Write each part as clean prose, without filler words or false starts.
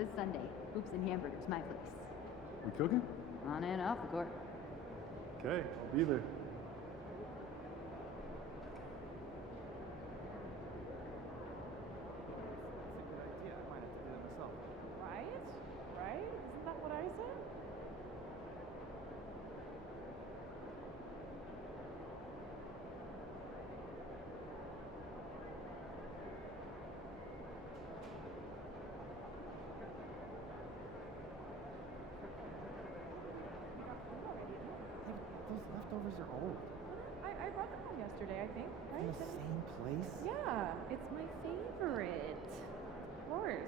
this Sunday, hoops and hamburgers, my place. We cooking? On and off the court. Okay, I'll be there. Right? Isn't that what I said? Those leftovers are old. I brought them home yesterday, I think, right? From the same place? Yeah, it's my favorite. Of course.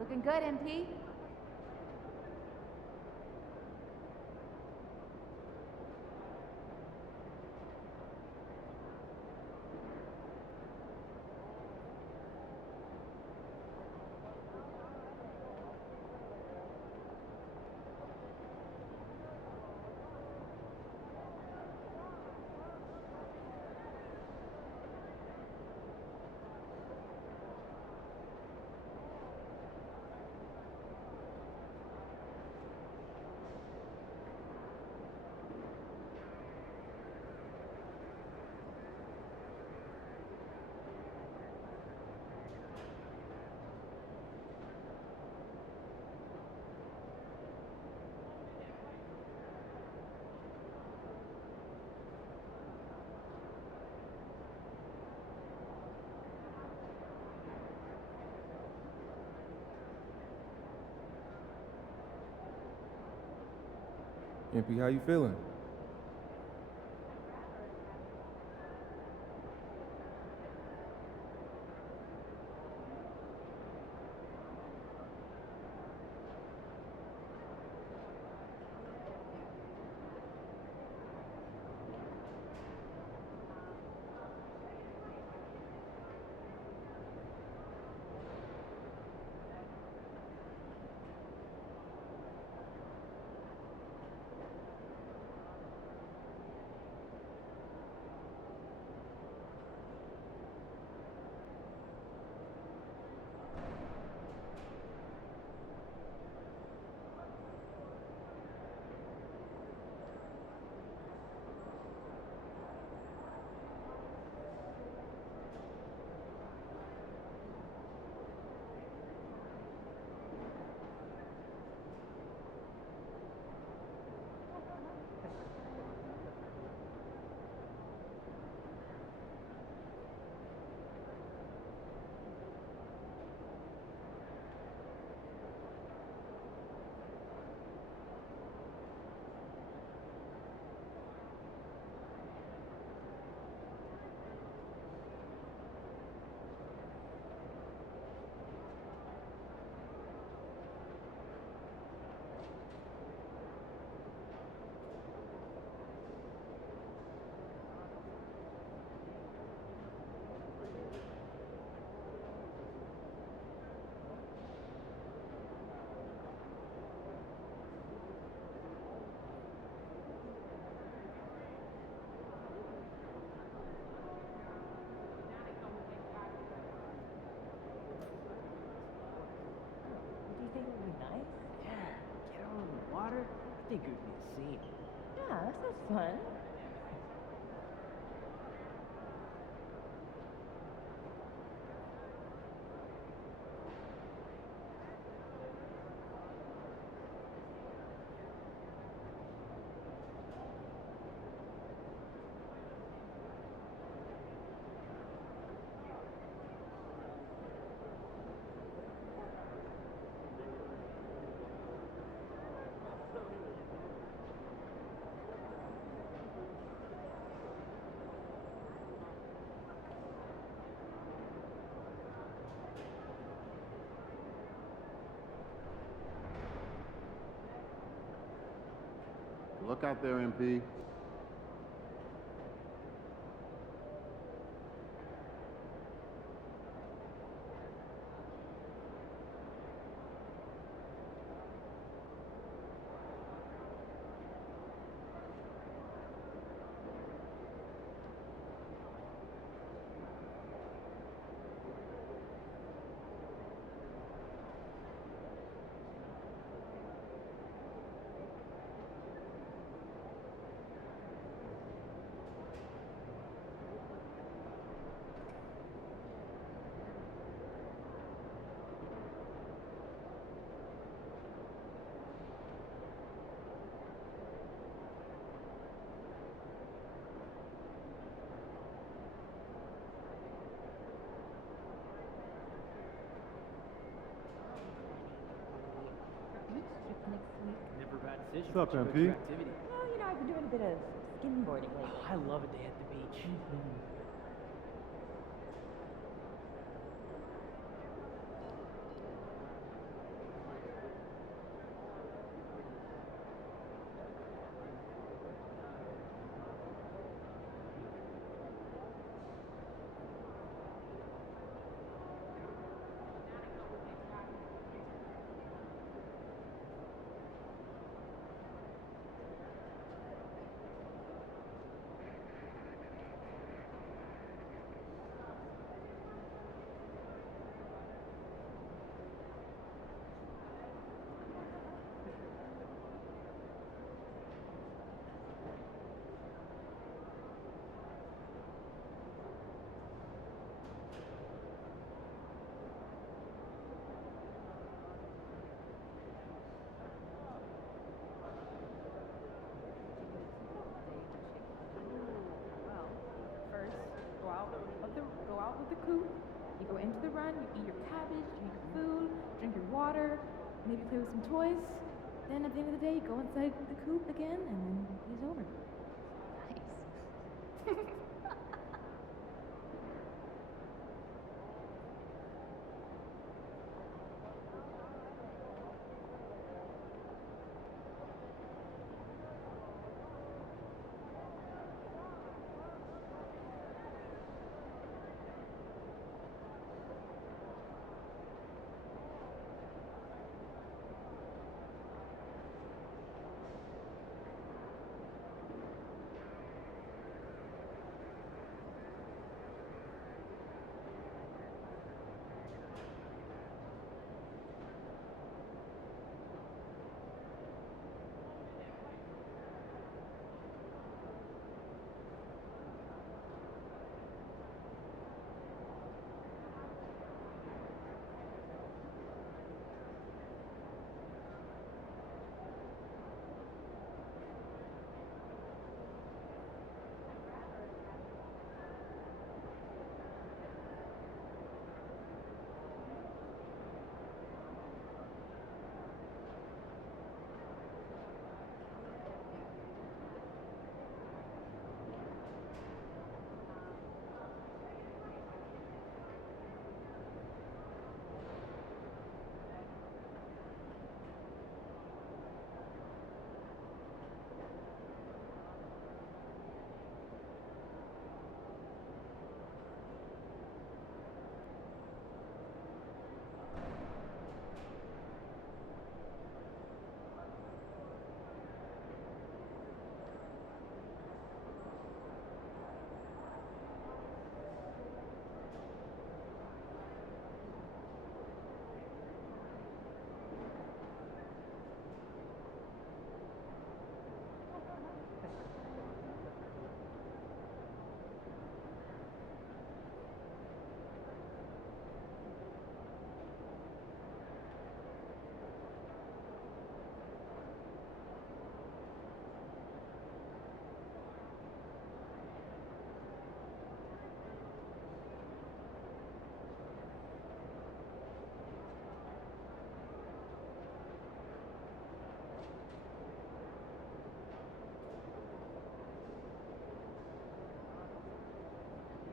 Looking good, MP. MP, how you feeling? I think it would be a scene. Yeah, that sounds fun. Look out there, MP. Beach trip next week. Never a bad decision. What's up, for MP? activity. Well, I've been doing a bit of skimboarding lately. I love a day at the beach. Well, first, go out with the coop. You go into the run, you eat your cabbage, you eat your food, drink your water, maybe play with some toys. Then at the end of the day, you go inside the coop again, and then it's over. Nice.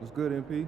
What's good, MP?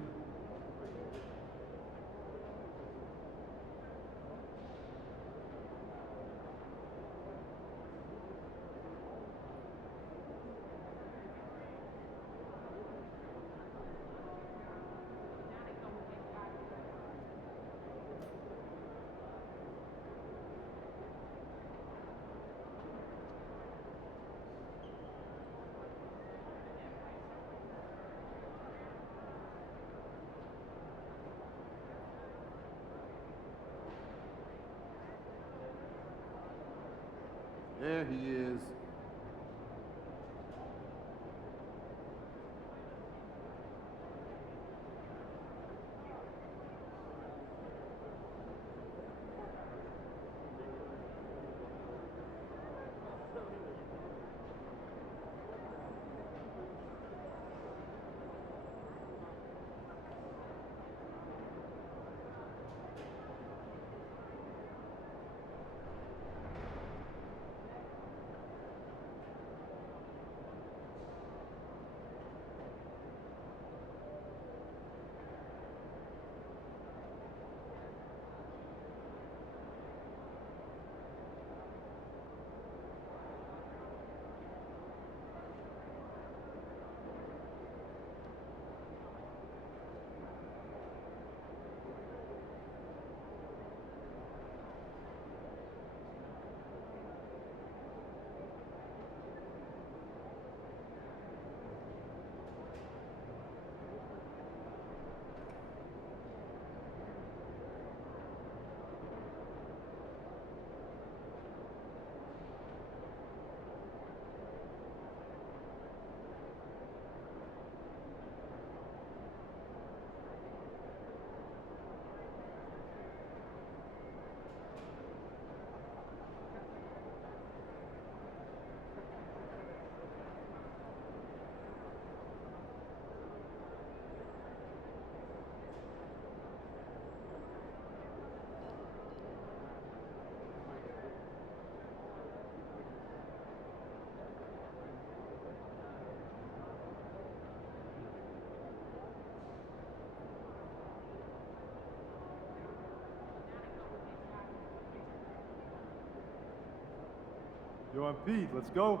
There he is. Yo, MP, let's go.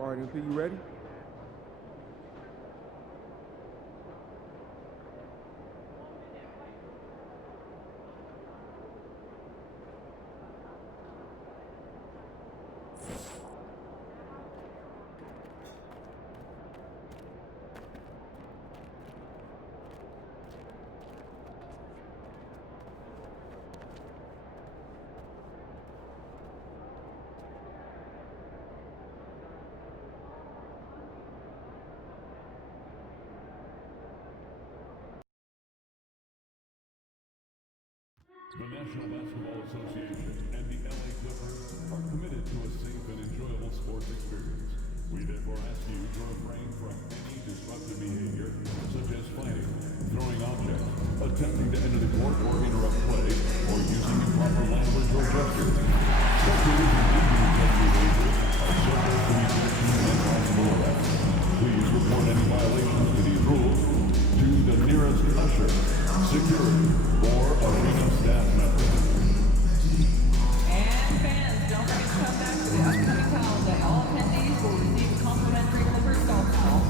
All right, MP, you ready? The National Basketball Association and the LA Clippers are committed to a safe and enjoyable sports experience. We therefore ask you to refrain from any disruptive behavior, such as fighting, throwing objects, attempting to enter the court or interrupt play, or using improper language or gestures. Spectators engaging in such behavior are subject to eviction and possible arrest. Please report any violations to these rules to the nearest usher, security, or arena staff member. And fans, don't forget to come back for the upcoming towels that all attendees will receive a complimentary Clippers golf towel.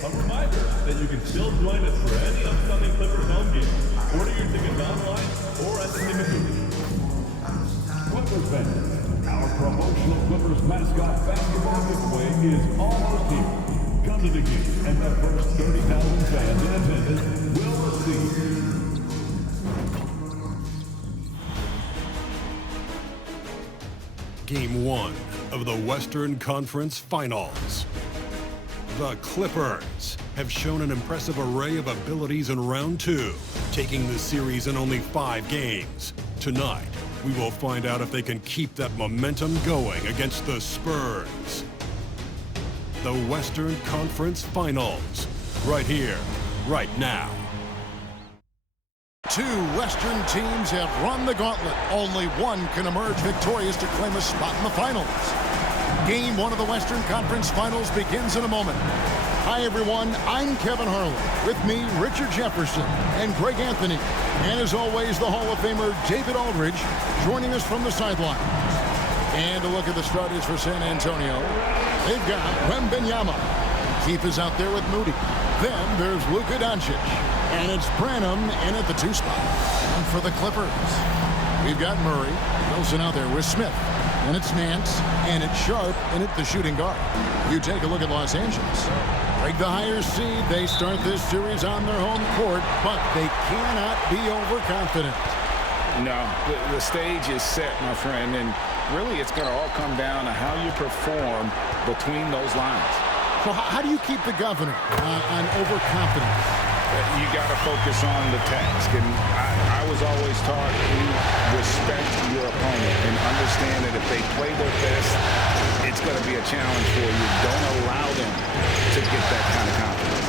A reminder that you can still join us for any upcoming Clippers home game. Order your tickets online or at the ticket booth. Clippers fans, our promotional Clippers mascot basketball giveaway is almost here. Come to the game, and the first 30,000 fans in attendance will receive. Game 1 of the Western Conference Finals. The Clippers have shown an impressive array of abilities in round 2, taking the series in only 5 games. Tonight, we will find out if they can keep that momentum going against the Spurs. The Western Conference Finals, right here, right now. Two Western teams have run the gauntlet. Only one can emerge victorious to claim a spot in the finals. Game 1 of the Western Conference Finals begins in a moment. Hi, everyone. I'm Kevin Harlan. With me, Richard Jefferson and Greg Anthony. And as always, the Hall of Famer David Aldridge joining us from the sidelines. And a look at the starters for San Antonio. They've got Wembanyama. Keith is out there with Moody. Then there's Luka Doncic. And it's Branham in at the 2 spot. And for the Clippers, we've got Murray. Wilson out there with Smith. And it's Nance. And it's Sharp in at the shooting guard. You take a look at Los Angeles. Break the higher seed. They start this series on their home court, but they cannot be overconfident. No, the stage is set, my friend, and really it's going to all come down to how you perform between those lines. So how do you keep the governor on overconfidence? You got to focus on the task, and I was always taught you respect your opponent and understand that if they play their best, it's going to be a challenge for you. Don't allow them to get that kind of confidence.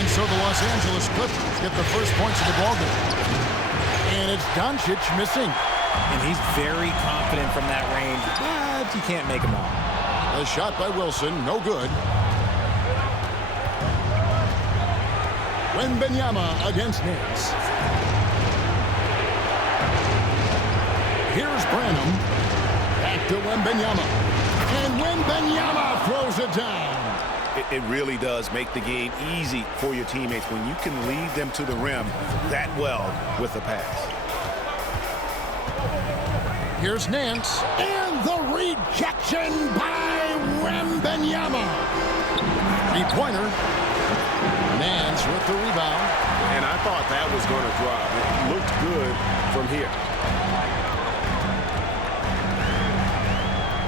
And so the Los Angeles Clippers get the first points of the ballgame. And it's Doncic missing. And he's very confident from that range, but you can't make him all. A shot by Wilson, no good. Wembanyama against Nance. Here's Branham. Back to Wembanyama. And Wembanyama throws it down. It really does make the game easy for your teammates when you can lead them to the rim that well with the pass. Here's Nance. And the rejection by Wembanyama. Three-pointer. Nance with the rebound. And I thought that was going to drop. It looked good from here.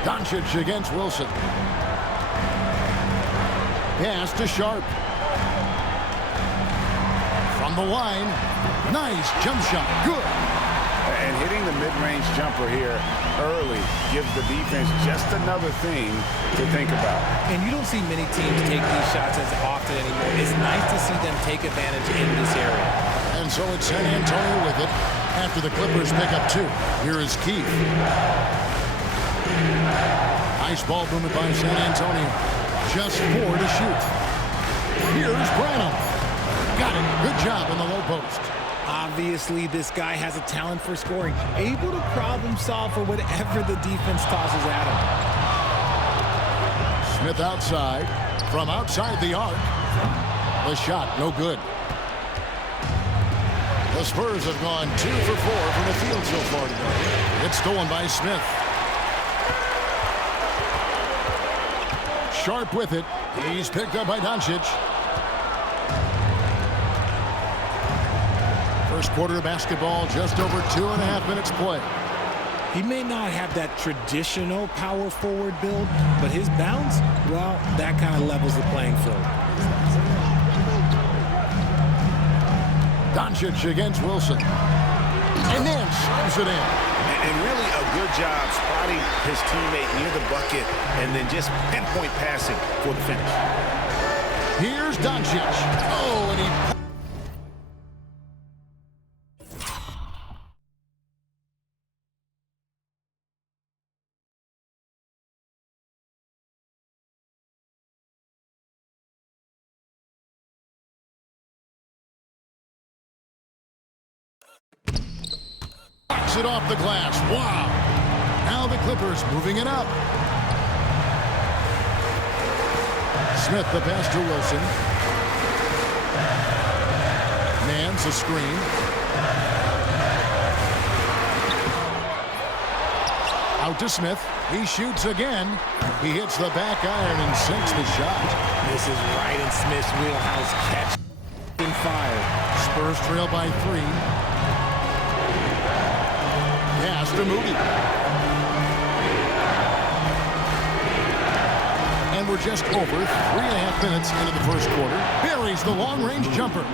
Doncic against Wilson. Pass to Sharp. From the line. Nice jump shot. Good. And hitting the mid-range jumper here early gives the defense just another thing to think about. And you don't see many teams take these shots as often anymore. It's nice to see them take advantage in this area. And so it's San Antonio with it after the Clippers pick up 2. Here is Keith. Nice ball movement by San Antonio. Just 4 to shoot. Here's Branham. Got it. Good job on the low post. Obviously, this guy has a talent for scoring, able to problem solve for whatever the defense tosses at him. Smith outside. From outside the arc. The shot, no good. The Spurs have gone 2 for 4 from the field so far today. It's stolen by Smith. Sharp with it. He's picked up by Doncic. First quarter of basketball, just over 2.5 minutes play. He may not have that traditional power forward build, but his bounce, well, that kind of levels the playing field. Doncic against Wilson. And then slams it in. And really a good job spotting his teammate near the bucket and then just pinpoint passing for the finish. Here's Doncic. Oh, and he... it off the glass. Wow. Now the Clippers moving it up. Smith the pass to Wilson. Nance a screen. Out to Smith. He shoots again. He hits the back iron and sinks the shot. This is right in Smith's wheelhouse. Catch and fire. Spurs trail by 3. Pass to Moody. And we're just over 3.5 minutes into the first quarter. Buries the long-range jumper.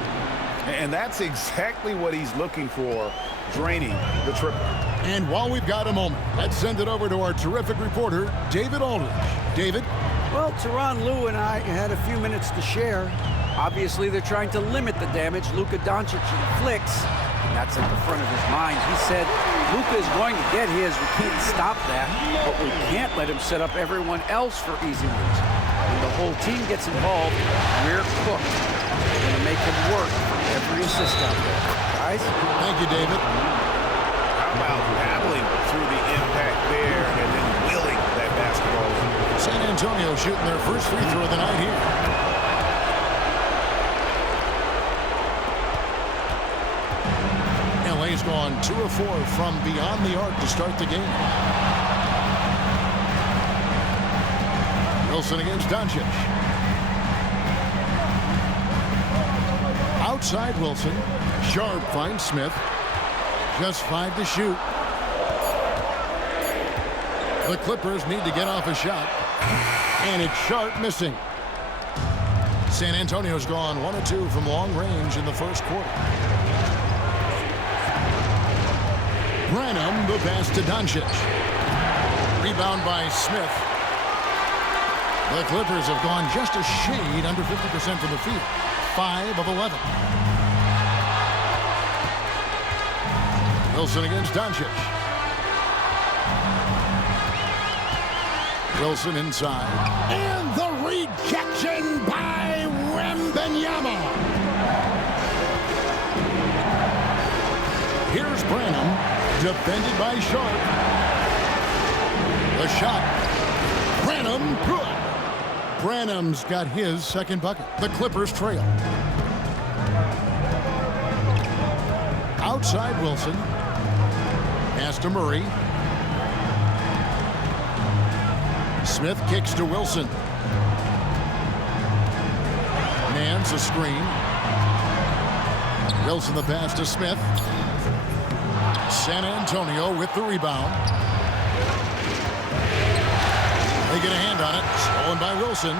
And that's exactly what he's looking for, draining the triple. And while we've got a moment, let's send it over to our terrific reporter, David Aldridge. David? Well, Tyronn Lue and I had a few minutes to share. Obviously, they're trying to limit the damage Luka Doncic inflicts. And that's at the front of his mind. He said, Luka is going to get his. We can't stop that. But we can't let him set up everyone else for easy wins. When the whole team gets involved, we're cooked. We're going to make him work for every assist out there. Guys? Thank you, David. How about paddling through the impact there and then wheeling that basketball? San Antonio shooting their first free throw of the night here. LA's gone 2 of 4 from beyond the arc to start the game. Wilson against Doncic. Outside Wilson. Sharp finds Smith. Just 5 to shoot. The Clippers need to get off a shot. And it's Sharp missing. San Antonio's gone 1 of 2 from long range in the first quarter. Branham, the pass to Doncic. Rebound by Smith. The Clippers have gone just a shade under 50% from the field. 5 of 11. Wilson against Doncic. Wilson inside. And the rejection by Wembanyama. Here's Branham. Defended by Sharp. The shot. Branham, good. Branham's got his second bucket. The Clippers trail. Outside Wilson. Pass to Murray. Smith kicks to Wilson. Nance a screen. Wilson the pass to Smith. San Antonio with the rebound. They get a hand on it. Stolen by Wilson.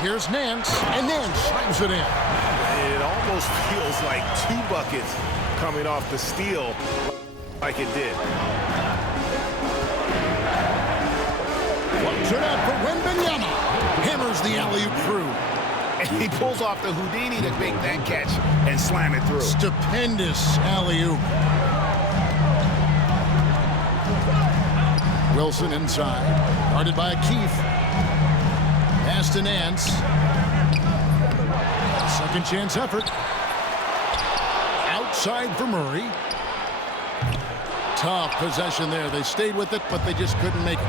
Here's Nance. And Nance slams it in. It almost feels like 2 buckets coming off the steal like it did. Floats it up for Wembanyama. Hammers the alley-oop through. And he pulls off the Houdini to make that catch and slam it through. Stupendous alley-oop. Wilson inside. Guarded by Keith. Pass to Nance. Second chance effort. Outside for Murray. Tough possession there. They stayed with it, but they just couldn't make it.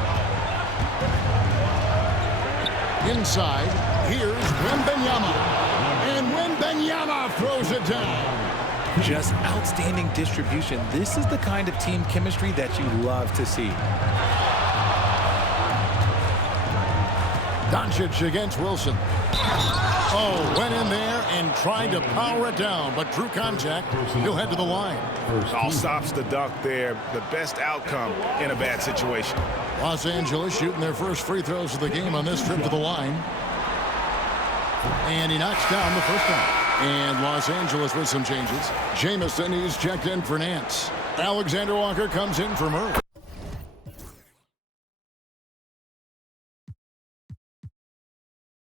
Inside, here's Wembanyama. And Wembanyama throws it down. Just outstanding distribution. This is the kind of team chemistry that you love to see. Doncic against Wilson. Oh, went in there and tried to power it down, but drew contact. He'll head to the line. All stops the dunk there. The best outcome in a bad situation. Los Angeles shooting their first free throws of the game on this trip to the line. And he knocks down the first one. And Los Angeles with some changes. Jamison, he's checked in for Nance. Alexander Walker comes in for Murray.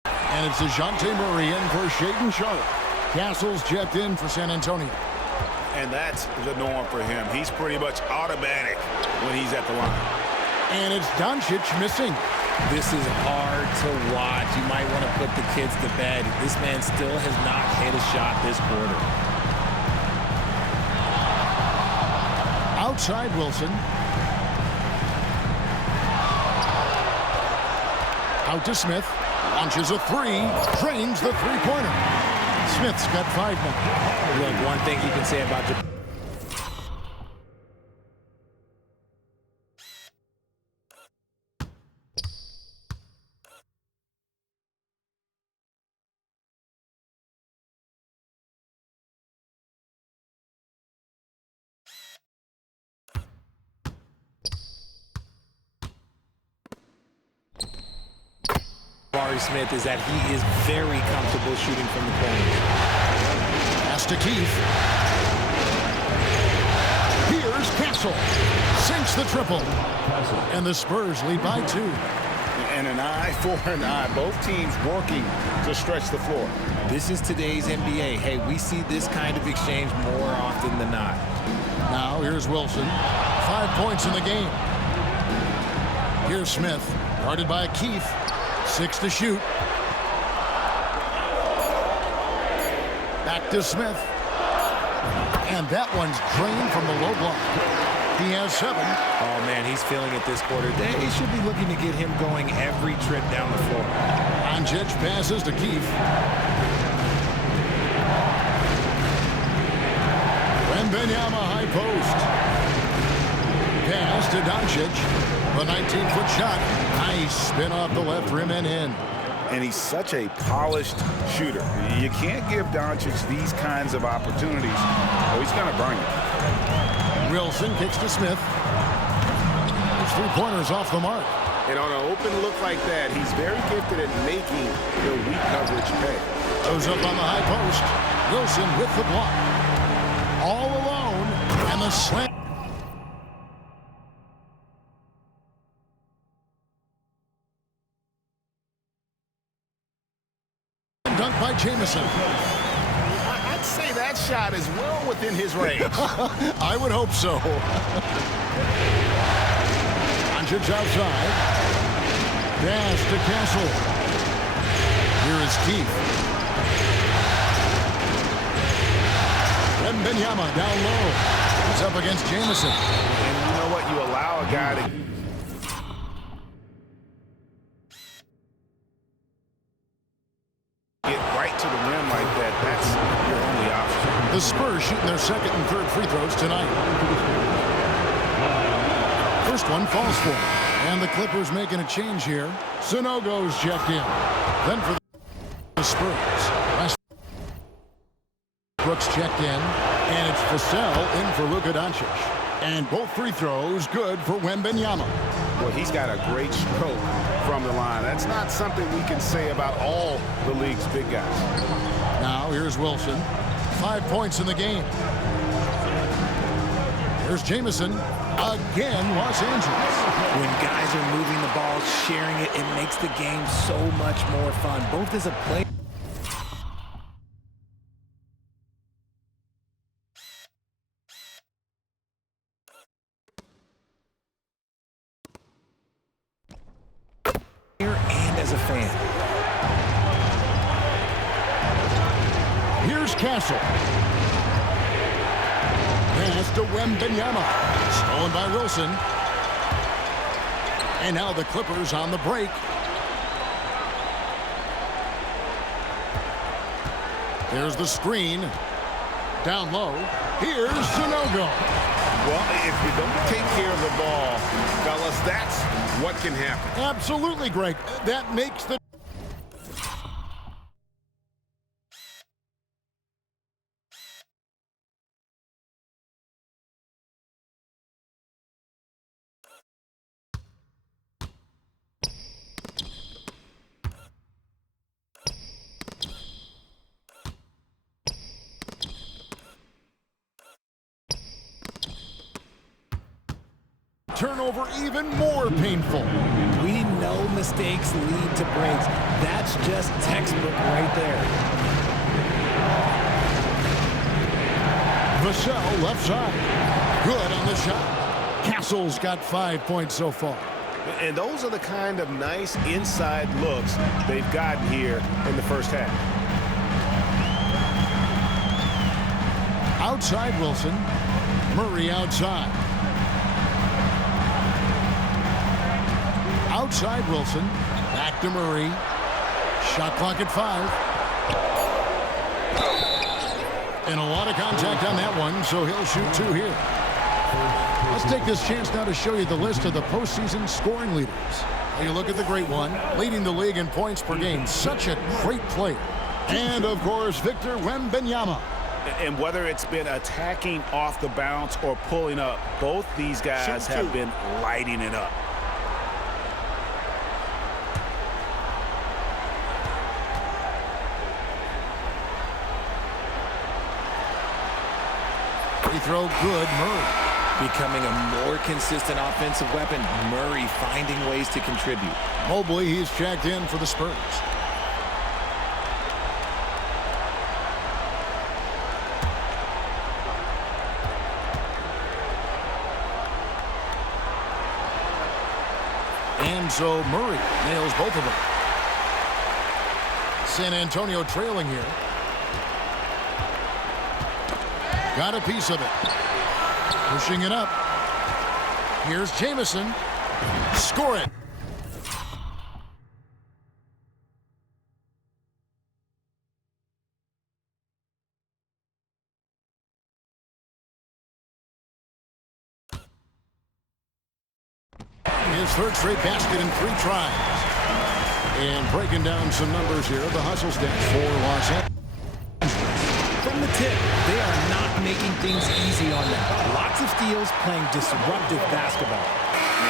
And it's DeJounte Murray in for Shaedon Sharpe. Castle's checked in for San Antonio. And that's the norm for him. He's pretty much automatic when he's at the line. And it's Doncic missing. This is hard to watch. You might want to put the kids to bed. This man still has not hit a shot this quarter. Outside Wilson. Out to Smith. Launches a three. Drains the three-pointer. Smith's got 5 now. Look, one thing you can say about Japan. Smith is that he is very comfortable shooting from the corner. Pass to Keith. Here's Castle. Sinks the triple. And the Spurs lead by 2. And an eye for an eye. Both teams working to stretch the floor. This is today's NBA. Hey, we see this kind of exchange more often than not. Now here's Wilson. 5 points in the game. Here's Smith. Guarded by Keith. 6 to shoot. Back to Smith. And that one's drained from the low block. He has 7. Oh, man, he's feeling it this quarter. They should be looking to get him going every trip down the floor. Doncic passes to Keith. Wembanyama high post. Pass to Doncic. The 19-foot shot. Nice spin off the left rim and in. And he's such a polished shooter. You can't give Doncic these kinds of opportunities, or he's going to burn you. Wilson kicks to Smith. His three-pointers off the mark. And on an open look like that, he's very gifted at making the weak coverage pay. Goes up on the high post. Wilson with the block. All alone, and the slam. Dunked by Jamison. I'd say that shot is well within his range. I would hope so. Doncic outside. Pass to Castle. Here is Keith. Wembanyama down low. He's up against Jamison. And you know what? You allow a guy to... get right to the rim like that, that's your only option. The Spurs shooting their second and third free throws tonight. First one falls for him. And the Clippers making a change here. Sanogo's checked in. Then for the Spurs. Brooks checked in. And it's Vassell in for Luka Doncic. And both free throws good for Wembanyama. Well, he's got a great stroke from the line. That's not something we can say about all the league's big guys. Now here's Wilson. 5 points in the game. Here's Jamison. Again, Los Angeles. When guys are moving the ball, sharing it, it makes the game so much more fun, both as a player. And as a fan. Here's Castle. Pass to Wembanyama. Stolen by Wilson. And now the Clippers on the break. There's the screen. Down low. Here's Sanogo. Well, if you don't take care of the ball, fellas, that's what can happen. Absolutely, Greg. That makes the... turnover even more painful. We know mistakes lead to breaks. That's just textbook right there. Vassell left side. Good on the shot. Castle's got 5 points so far. And those are the kind of nice inside looks they've gotten here in the first half. Outside Wilson. Murray outside. Outside Wilson. Back to Murray. Shot clock at 5. And a lot of contact on that one, so he'll shoot 2 here. Let's take this chance now to show you the list of the postseason scoring leaders. You look at the great one, leading the league in points per game. Such a great player. And, of course, Victor Wembanyama. And whether it's been attacking off the bounce or pulling up, both these guys have been lighting it up. Free throw good, Murray. Becoming a more consistent offensive weapon, Murray finding ways to contribute. Mobley, he's checked in for the Spurs. And so Murray nails both of them. San Antonio trailing here. Got a piece of it. Pushing it up. Here's Jamison. Score it. His third straight basket in 3 tries. And breaking down some numbers here, the hustle stats for Los Angeles. From the tip, they are not making things easy on them. Lots of steals, playing disruptive basketball.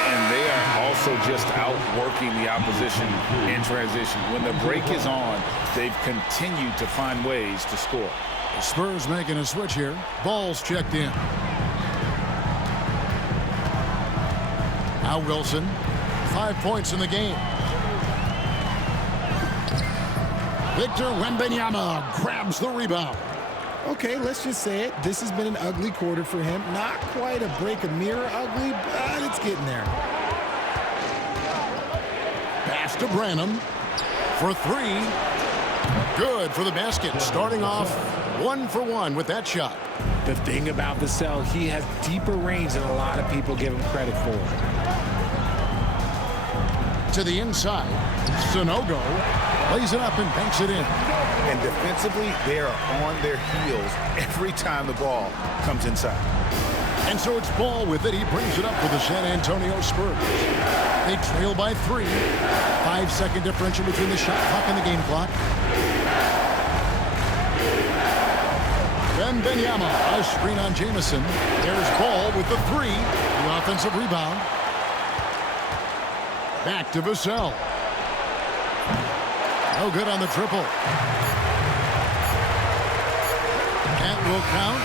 And they are also just outworking the opposition in transition. When the break is on, they've continued to find ways to score. The Spurs making a switch here. Ball's checked in. Now Wilson, 5 points in the game. Victor Wembanyama grabs the rebound. Okay, let's just say it. This has been an ugly quarter for him. Not quite a break a mirror ugly, but it's getting there. Pass to Branham for 3. Good for the basket. Starting off 1 for 1 with that shot. The thing about Vassell, he has deeper range than a lot of people give him credit for. To the inside, Sanogo lays it up and banks it in. And defensively, they are on their heels every time the ball comes inside. And so it's Ball with it. He brings it up for the San Antonio Spurs. They trail by 3. 5-second differential between the shot clock and the game clock. Wembanyama, a screen on Jamison. There's Ball with the 3. The offensive rebound. Back to Vassell. No good on the triple. That will count.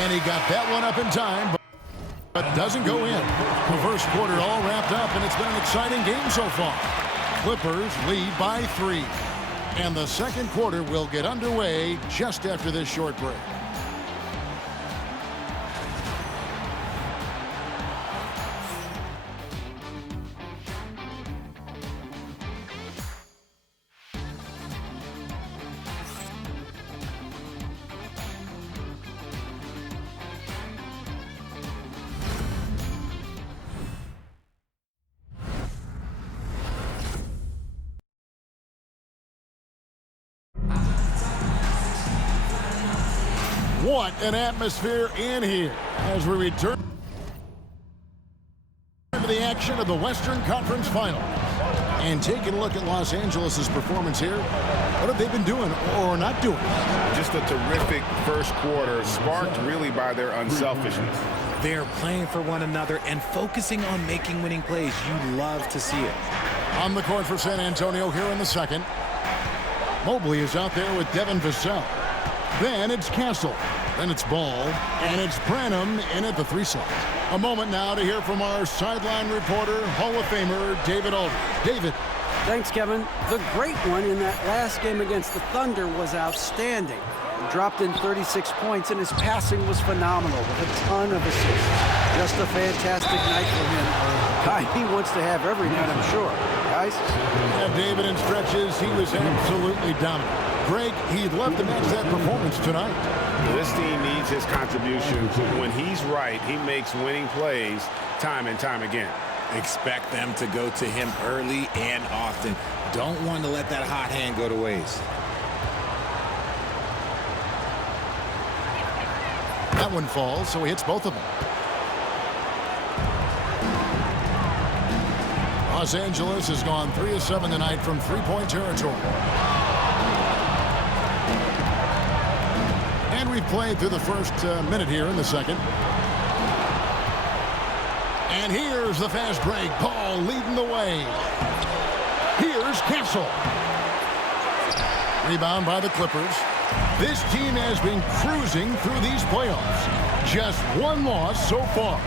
And he got that one up in time, but doesn't go in. The first quarter all wrapped up, and it's been an exciting game so far. Clippers lead by 3. And the second quarter will get underway just after this short break. What an atmosphere in here as we return to the action of the Western Conference Finals. And taking a look at Los Angeles' performance here, what have they been doing or not doing? Just a terrific first quarter, sparked really by their unselfishness. They're playing for one another and focusing on making winning plays. You love to see it. On the court for San Antonio here in the second. Mobley is out there with Devin Vassell. Then it's Castle. Then it's Ball. And it's Branham in at the 3 slot. A moment now to hear from our sideline reporter, Hall of Famer David Aldridge. David. Thanks, Kevin. The great one in that last game against the Thunder was outstanding. He dropped in 36 points, and his passing was phenomenal with a ton of assists. Just a fantastic night for him. Guy he wants to have every night, I'm sure. Guys? Yeah, David, in stretches, he was absolutely dominant. Greg, he'd love to match that performance tonight. This team needs his contributions. When he's right, he makes winning plays time and time again. Expect them to go to him early and often. Don't want to let that hot hand go to waste. That one falls, so he hits both of them. Los Angeles has gone 3 of 7 tonight from three-point territory. And we've played through the first minute here in the second. And here's the fast break. Paul leading the way. Here's Castle. Rebound by the Clippers. This team has been cruising through these playoffs. Just one loss so far.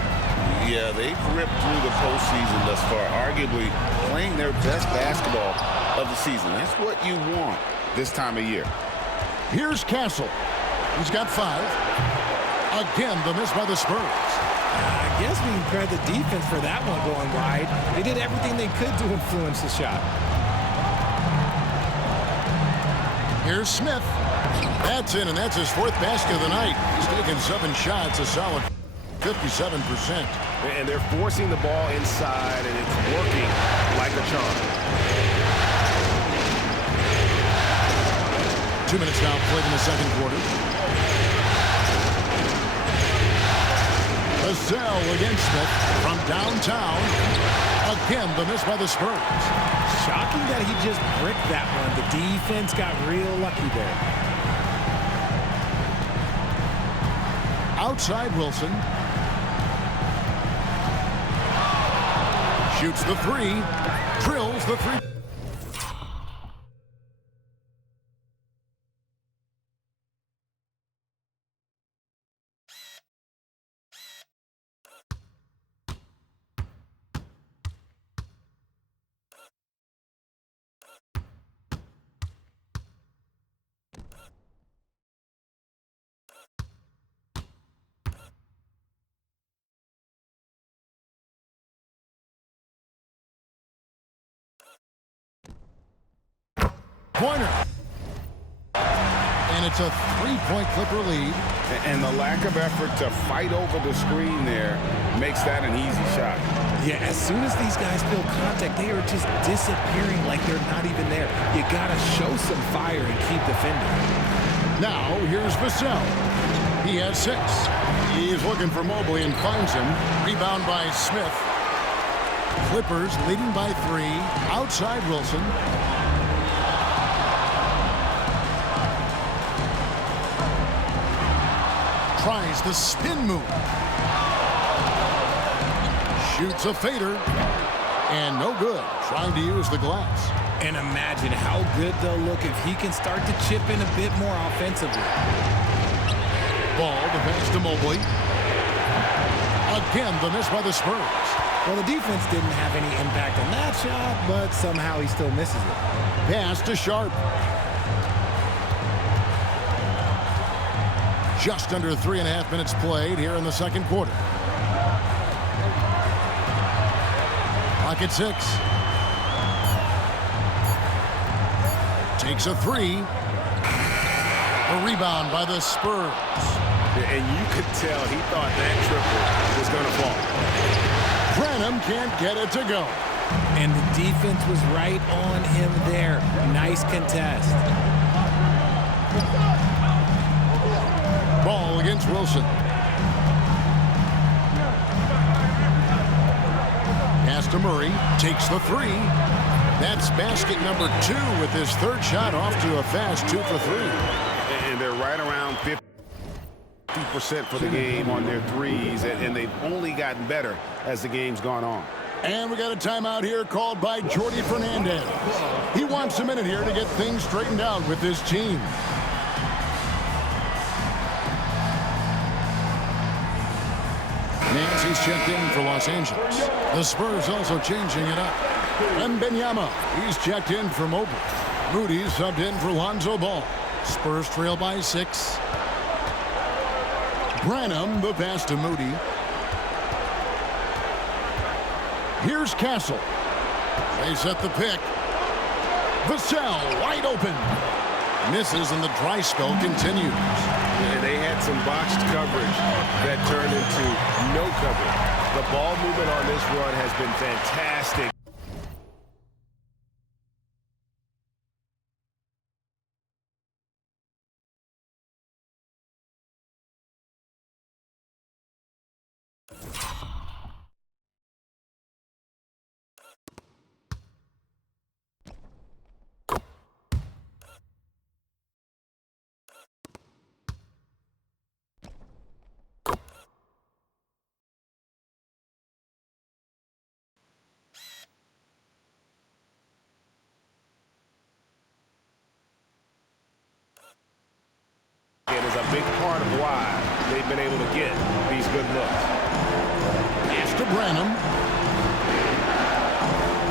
Yeah, they've ripped through the postseason thus far, arguably playing their best basketball of the season. That's what you want this time of year. Here's Castle. He's got 5. Again, the miss by the Spurs. I guess we can credit the defense for that one going wide. They did everything they could to influence the shot. Here's Smith. That's in, and that's his 4th basket of the night. He's taken 7 shots, a solid 57%. And they're forcing the ball inside, and it's working like a charm. 2 minutes now played in the second quarter. Vassell against Smith from downtown. Again, the miss by the Spurs. Shocking that he just bricked that one. The defense got real lucky there. Outside Wilson. Shoots the 3. Drills the 3. Pointer. And it's a 3-point Clipper lead. And the lack of effort to fight over the screen there makes that an easy shot. Yeah, as soon as these guys feel contact, they are just disappearing like they're not even there. You got to show some fire and keep defending. Now, here's Vassell. He has 6. He's looking for Mobley and finds him. Rebound by Smith. Clippers leading by 3. Outside Wilson. Tries the spin move. Shoots a fader. And no good. Trying to use the glass. And imagine how good they'll look if he can start to chip in a bit more offensively. Ball, the pass to Mobley. Again, the miss by the Spurs. Well, the defense didn't have any impact on that shot, but somehow he still misses it. Pass to Sharp. Just under 3.5 minutes played here in the second quarter. Clock at 6. Takes a 3. A rebound by the Spurs. And you could tell he thought that triple was going to fall. Branham can't get it to go. And the defense was right on him there. Nice contest. Ball against Wilson. Pass to Murray. Takes the three. That's basket number 2 with his third shot off to a fast 2 for 3. And they're right around 50% for the game on their threes, and they've only gotten better as the game's gone on. And we got a timeout here called by Jordi Fernandez. He wants a minute here to get things straightened out with his team. Nancy's checked in for Los Angeles. The Spurs also changing it up. Wembanyama, he's checked in for Mobley. Moody's subbed in for Lonzo Ball. Spurs trail by 6. Branham, the pass to Moody. Here's Castle. They set the pick. Vassell wide open. Misses and the dry spell continues. And they had some botched coverage that turned into no coverage. The ball movement on this run has been fantastic. It is a big part of why they've been able to get these good looks. Pass to Branham.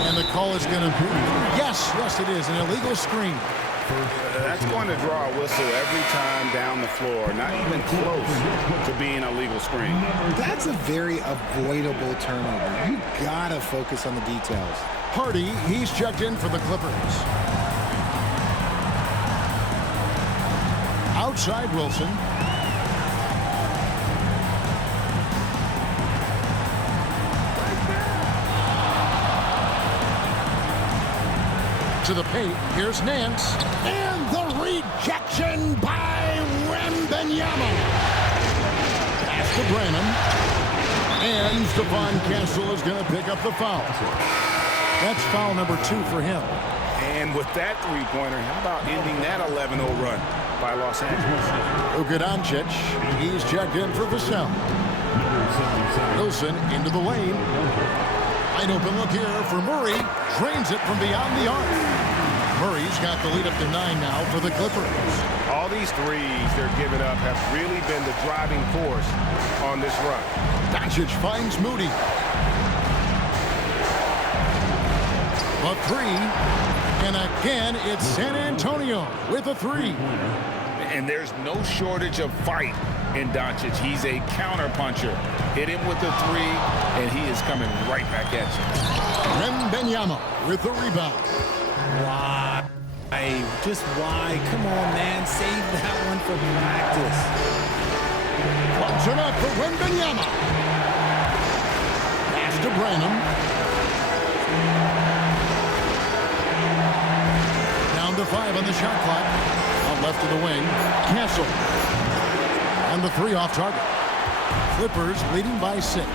And the call is going to be, yes, it is, an illegal screen. That's going to draw a whistle every time down the floor. Not even close to being a legal screen. That's a very avoidable turnover. You gotta focus on the details. Hardy, he's checked in for the Clippers. Outside Wilson. To the paint, here's Nance. And the rejection by Wembanyama. Pass to Branham. And Stephon Castle is going to pick up the foul. That's foul number 2 for him. And with that three-pointer, how about ending that 11-0 run by Los Angeles? Luka Doncic, he's checked in for Vassell. Wilson into the lane. Wide open look here for Murray. Drains it from beyond the arc. Murray's got the lead up to 9 now for the Clippers. All these threes they're giving up have really been the driving force on this run. Doncic finds Moody. A 3. And again, it's San Antonio with a 3. And there's no shortage of fight in Doncic. He's a counter-puncher. Hit him with the 3, and he is coming right back at you. Wembanyama with the rebound. Why? Just why? Come on, man. Save that one for practice. Clubs it up for Wembanyama. Pass to Branham. Down to 5 on the shot clock. Out left of the wing. Castle. And the 3 off target. Clippers leading by 6.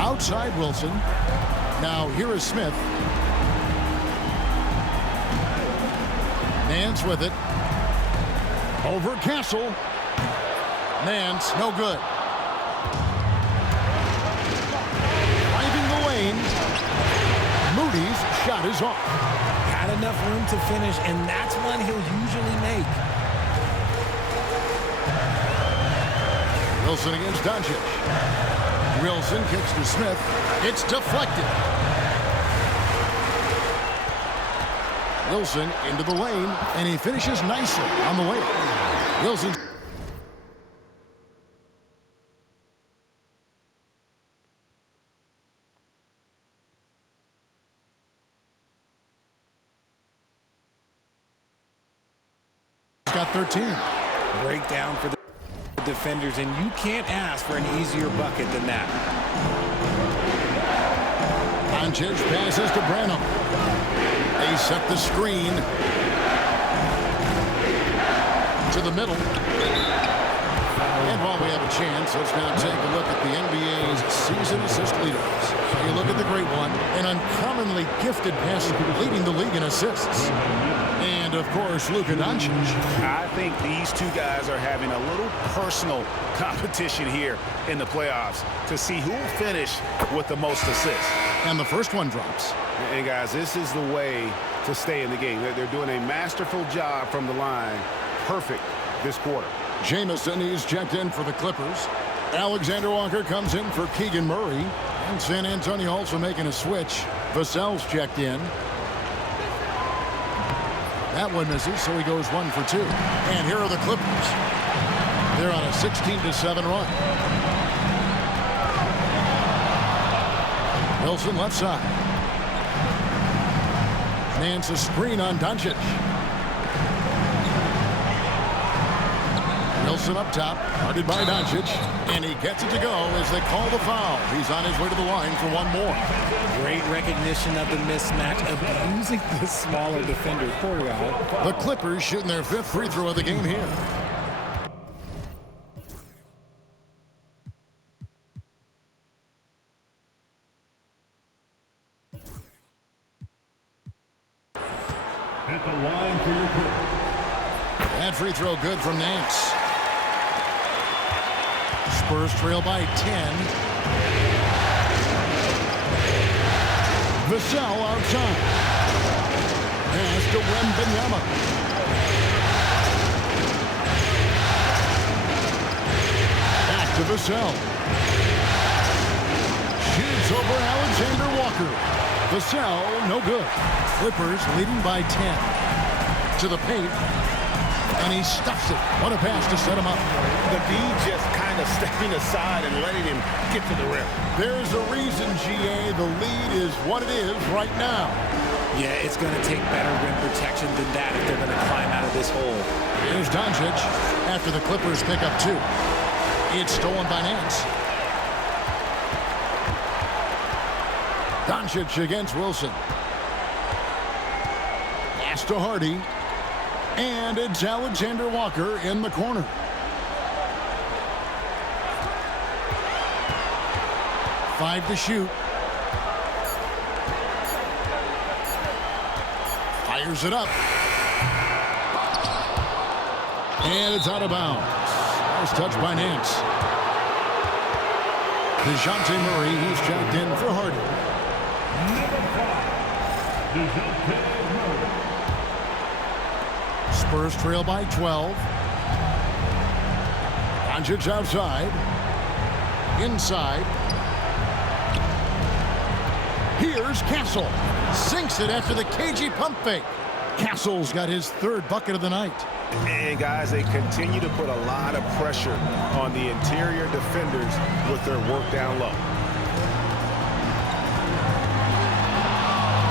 Outside Wilson. Now here is Smith. Nance with it. Over Castle. Nance, no good. Driving the lane. Moody's shot is off. Got enough room to finish, and that's one he'll usually make. Wilson against Doncic. Wilson kicks to Smith. It's deflected. Wilson into the lane, and he finishes nicely on the way. Wilson. Got 13. Breakdown for the defenders, and you can't ask for an easier bucket than that. Doncic passes to Branham. They set the screen. To the middle. And while we have a chance, let's now take a look at the NBA's season assist leaders. You look at the great one, an uncommonly gifted passer leading the league in assists. And, of course, Luka Doncic. I think these two guys are having a little personal competition here in the playoffs to see who will finish with the most assists. And the first one drops. And, guys, this is the way to stay in the game. They're doing a masterful job from the line. Perfect this quarter. Jamison, he's checked in for the Clippers. Alexander Walker comes in for Keegan Murray. And San Antonio also making a switch. Vassell's checked in. That one misses, so he goes 1 for 2. And here are the Clippers. They're on a 16-7 run. Wilson left side. Nance a screen on Doncic. Wilson up top, guarded by Doncic, and he gets it to go as they call the foul. He's on his way to the line for one more. Great recognition of the mismatch, abusing the smaller defender. Poor guy. The Clippers shooting their 5th free throw of the game here. At the line for your Clippers. That free throw good from Nance. Spurs trail by 10. Vassell outside. Pass to Wembanyama. Back to Vassell. Shoots over Alexander Walker. Vassell, no good. Clippers leading by 10. To the paint. And he stuffs it. What a pass to set him up. The D just kind of stepping aside and letting him get to the rim. There's a reason, GA, the lead is what it is right now. Yeah, it's going to take better rim protection than that if they're going to climb out of this hole. Here's Doncic after the Clippers pick up 2. It's stolen by Nance. Doncic against Wilson. Pass to Hardy. And it's Alexander Walker in the corner. Five to shoot. Fires it up. And it's out of bounds. Nice touch by Nance. DeJounte Murray, he's checked in for Hardy. DeJounte Murray. Spurs trail by 12. Doncic outside. Inside. Here's Castle. Sinks it after the cagey pump fake. Castle's got his 3rd bucket of the night. And, guys, they continue to put a lot of pressure on the interior defenders with their work down low.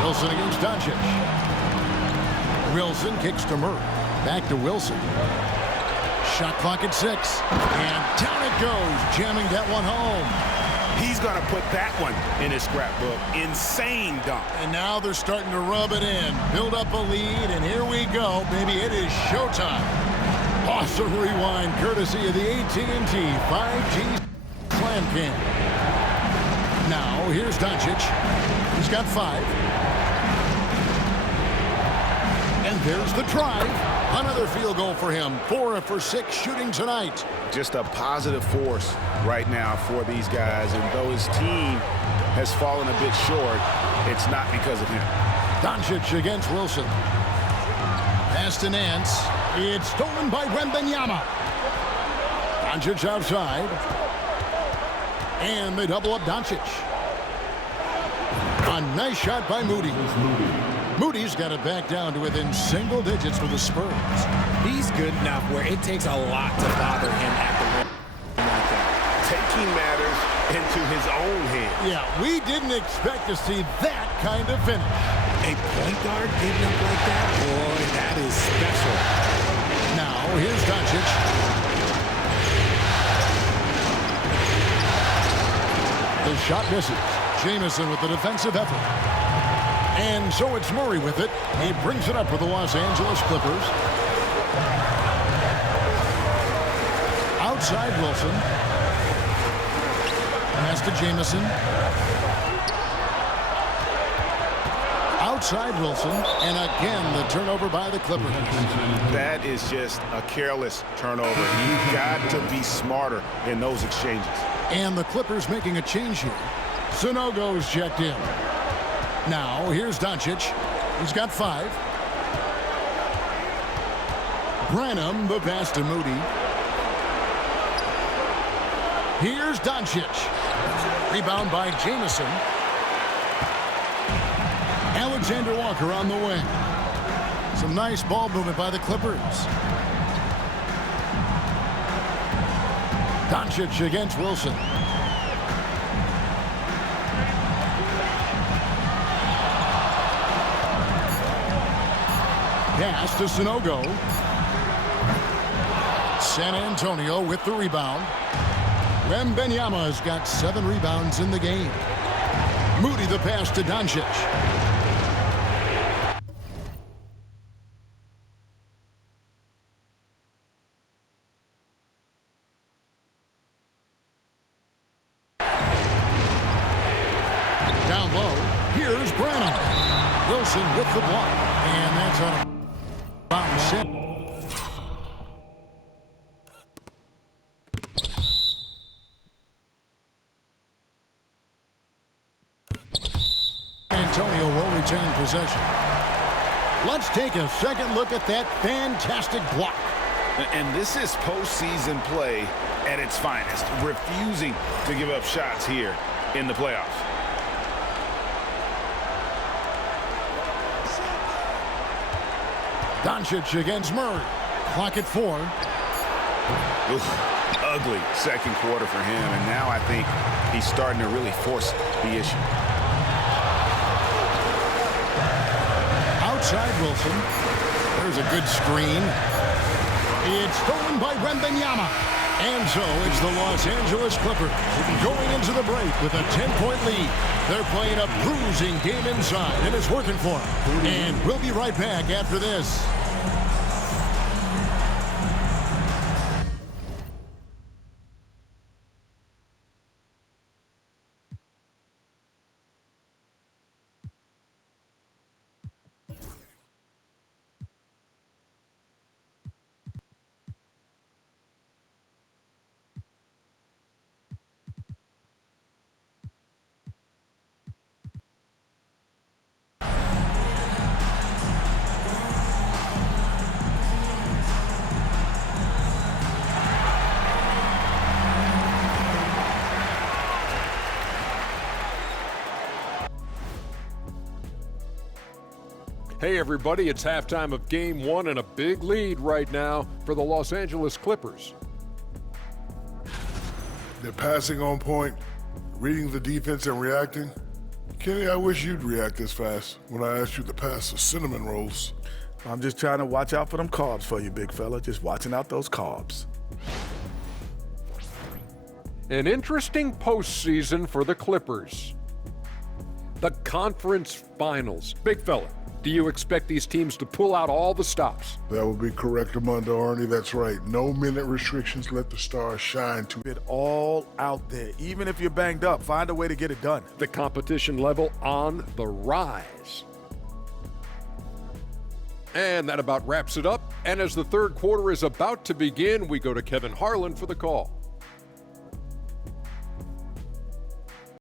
Wilson against Doncic. Wilson kicks to Murray. Back to Wilson. Shot clock at 6. And down it goes, jamming that one home. He's going to put that one in his scrapbook. Insane dunk. And now they're starting to rub it in. Build up a lead, and here we go, baby. It is showtime. Awesome rewind, courtesy of the AT&T 5G Slam Cam. Now, here's Doncic. He's got 5. And there's the drive. Another field goal for him. 4 for 6 shooting tonight. Just a positive force right now for these guys. And though his team has fallen a bit short, it's not because of him. Doncic against Wilson. Pass to Nance. It's stolen by Wembanyama. Doncic outside. And they double up Doncic. A nice shot by Moody. Moody's got it back down to within single digits for the Spurs. He's good enough where it takes a lot to bother him at the rim like that. Taking matters into his own hands. Yeah, we didn't expect to see that kind of finish. A point guard getting up like that? Boy, that is special. Now, here's Doncic. The shot misses. Jamison with the defensive effort. And so it's Murray with it. He brings it up for the Los Angeles Clippers. Outside Wilson. Pass to Jamison. Outside Wilson, and again the turnover by the Clippers. That is just a careless turnover. You've got to be smarter in those exchanges. And the Clippers making a change here. Sanogo's checked in. Now here's Doncic. He's got 5. Branham, the pass to Moody. Here's Doncic. Rebound by Jamison. Alexander Walker on the wing. Some nice ball movement by the Clippers. Doncic against Wilson. Pass to Sanogo. San Antonio with the rebound. Wembanyama has got 7 rebounds in the game. Moody the pass to Doncic. Down low, here's Branham. Wilson with the block, and that's on a bounce. Antonio will retain possession. Let's take a second look at that fantastic block. And this is postseason play at its finest, refusing to give up shots here in the playoffs. Doncic against Murray. Clock at 4. Oof, ugly second quarter for him, and now I think he's starting to really force the issue. Outside Wilson. There's a good screen. It's stolen by Wembanyama. And so it's the Los Angeles Clippers going into the break with a 10-point lead. They're playing a bruising game inside, and it's working for them. And we'll be right back after this. Hey everybody, it's halftime of Game 1 and a big lead right now for the Los Angeles Clippers. They're passing on point, reading the defense and reacting. Kenny, I wish you'd react this fast when I asked you to pass the cinnamon rolls. I'm just trying to watch out for them carbs for you, big fella. Just watching out those carbs. An interesting postseason for the Clippers. The conference finals. Big fella, do you expect these teams to pull out all the stops? That would be correct, Armando Arnie. That's right. No minute restrictions. Let the stars shine to it all out there. Even if you're banged up, find a way to get it done. The competition level on the rise. And that about wraps it up. And as the third quarter is about to begin, we go to Kevin Harlan for the call.